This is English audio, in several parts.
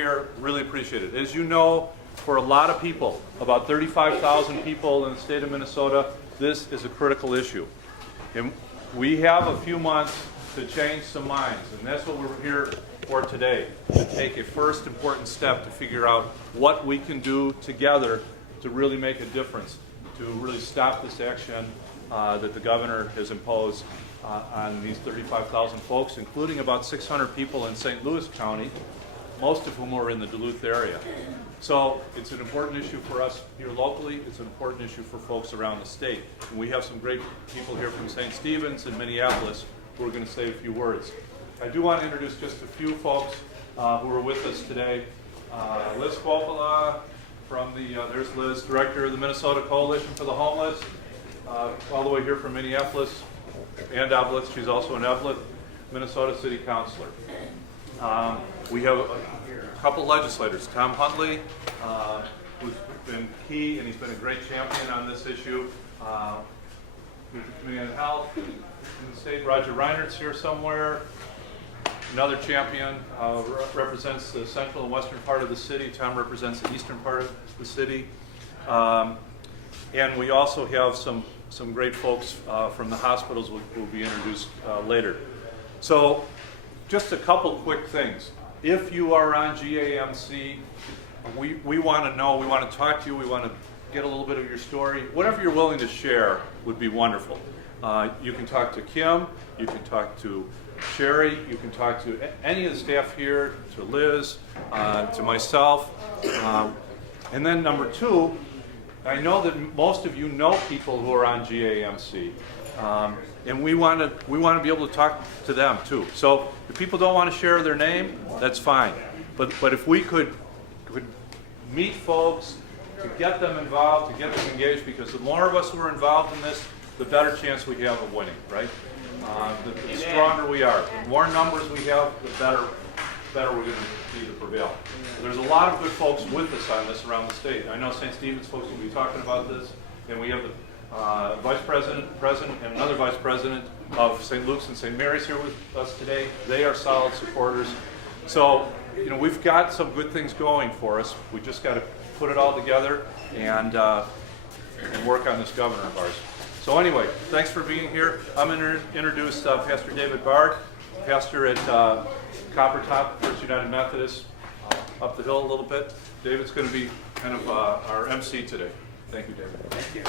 here. Really appreciate it. As you know, for a lot of people, about 35,000 people in the state of Minnesota, this is a critical issue. And we have a few months to change some minds, and that's what we're here for today, to take a first important step to figure out what we can do together to really make a difference, to really stop this action that the governor has imposed on these 35,000 folks, including about 600 people in St. Louis County, most of whom are in the Duluth area. So it's an important issue for us here locally. It's an important issue for folks around the state. And we have some great people here from St. Stephen's and Minneapolis who are going to say a few words. I do want to introduce just a few folks who are with us today. Liz Coppola from there's Liz, Director of the Minnesota Coalition for the Homeless, all the way here from Minneapolis and Eveleth. She's also an Eveleth, Minnesota City Councilor. We have a couple legislators, Tom Huntley, who's been key, and he's been a great champion on this issue. With the Committee on Health in the state, Roger Reinert's here somewhere. Another champion represents the central and western part of the city. Tom represents the eastern part of the city. And we also have some great folks from the hospitals who will be introduced later. So just a couple quick things. If you are on GAMC, we want to know, we want to talk to you, we want to get a little bit of your story. Whatever you're willing to share would be wonderful. You can talk to Kim, you can talk to Sherry, you can talk to any of the staff here, to Liz, to myself. And then number two, I know that most of you know people who are on GAMC. And we want to be able to talk to them too. So if people don't want to share their name, that's fine. But if we could meet folks, to get them involved, to get them engaged, because the more of us who are involved in this, the better chance we have of winning, right? The stronger we are. The more numbers we have, the better we're going to be to prevail. So there's a lot of good folks with us on this around the state. I know St. Stephen's folks will be talking about this, and we have the Vice President, and another Vice President of St. Luke's and St. Mary's here with us today. They are solid supporters. So, we've got some good things going for us. We just got to put it all together and work on this governor of ours. So anyway, thanks for being here. I'm going to introduce Pastor David Bard, pastor at Copper Top First United Methodist, up the hill a little bit. David's going to be kind of our MC today. Thank you, David. Thank you.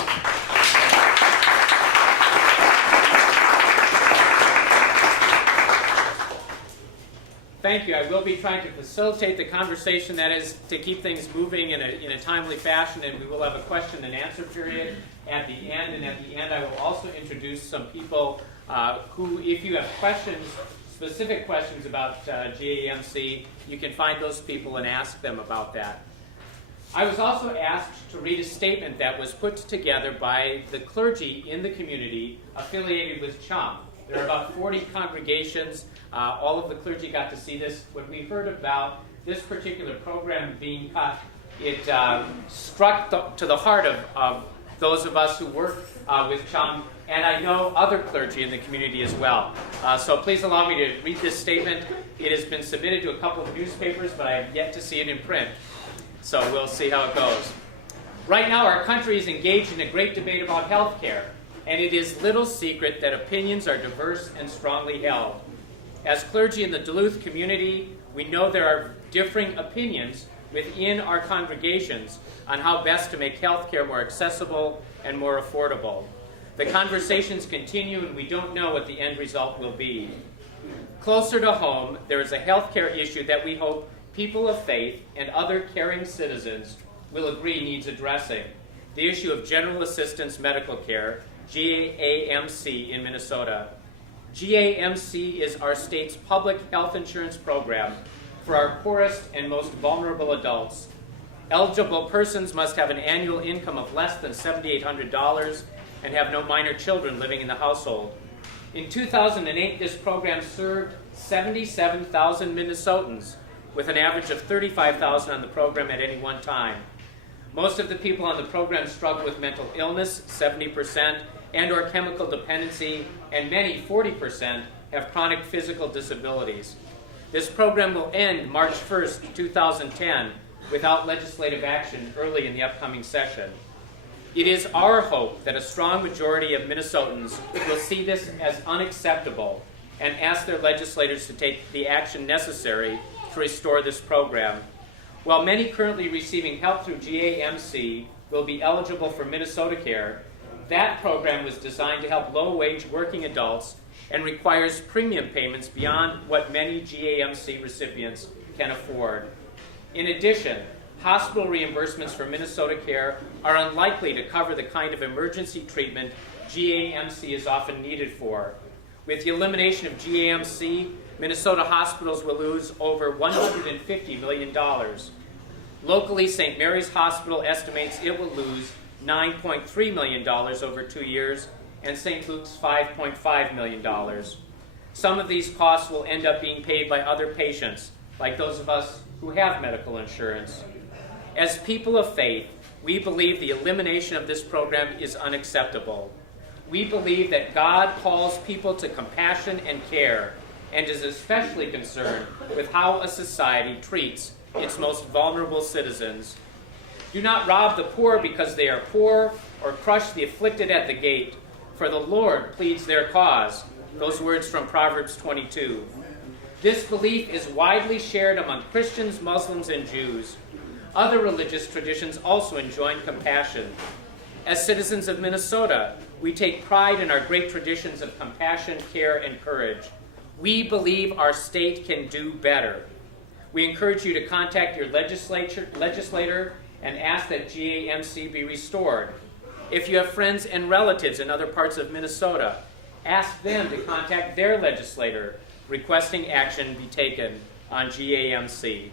Thank you. I will be trying to facilitate the conversation, that is, to keep things moving in a timely fashion, and we will have a question and answer period at the end. And at the end, I will also introduce some people who, if you have questions, specific questions about GAMC, you can find those people and ask them about that. I was also asked to read a statement that was put together by the clergy in the community affiliated with Chum. There are about 40 congregations. All of the clergy got to see this. When we heard about this particular program being cut, it struck to the heart of those of us who work with Chum, and I know other clergy in the community as well. So please allow me to read this statement. It has been submitted to a couple of newspapers, but I have yet to see it in print. So we'll see how it goes. Right now, our country is engaged in a great debate about health care, and it is little secret that opinions are diverse and strongly held. As clergy in the Duluth community, we know there are differing opinions within our congregations on how best to make health care more accessible and more affordable. The conversations continue, and we don't know what the end result will be. Closer to home, there is a health care issue that we hope people of faith and other caring citizens will agree needs addressing: the issue of general assistance medical care, GAMC, in Minnesota. GAMC is our state's public health insurance program for our poorest and most vulnerable adults. Eligible persons must have an annual income of less than $7,800 and have no minor children living in the household. In 2008, this program served 77,000 Minnesotans, with an average of 35,000 on the program at any one time. Most of the people on the program struggle with mental illness, 70%, and or chemical dependency, and many, 40%, have chronic physical disabilities. This program will end March 1st, 2010, without legislative action early in the upcoming session. It is our hope that a strong majority of Minnesotans will see this as unacceptable and ask their legislators to take the action necessary to restore this program. While many currently receiving help through GAMC will be eligible for Minnesota Care, that program was designed to help low-wage working adults and requires premium payments beyond what many GAMC recipients can afford. In addition, hospital reimbursements for Minnesota Care are unlikely to cover the kind of emergency treatment GAMC is often needed for. With the elimination of GAMC, Minnesota hospitals will lose over $150 million. Locally, St. Mary's Hospital estimates it will lose $9.3 million over 2 years, and St. Luke's $5.5 million. Some of these costs will end up being paid by other patients, like those of us who have medical insurance. As people of faith, we believe the elimination of this program is unacceptable. We believe that God calls people to compassion and care, and is especially concerned with how a society treats its most vulnerable citizens. Do not rob the poor because they are poor, or crush the afflicted at the gate, for the Lord pleads their cause. Those words from Proverbs 22. This belief is widely shared among Christians, Muslims, and Jews. Other religious traditions also enjoin compassion. As citizens of Minnesota, we take pride in our great traditions of compassion, care, and courage. We believe our state can do better. We encourage you to contact your legislator and ask that GAMC be restored. If you have friends and relatives in other parts of Minnesota, ask them to contact their legislator requesting action be taken on GAMC.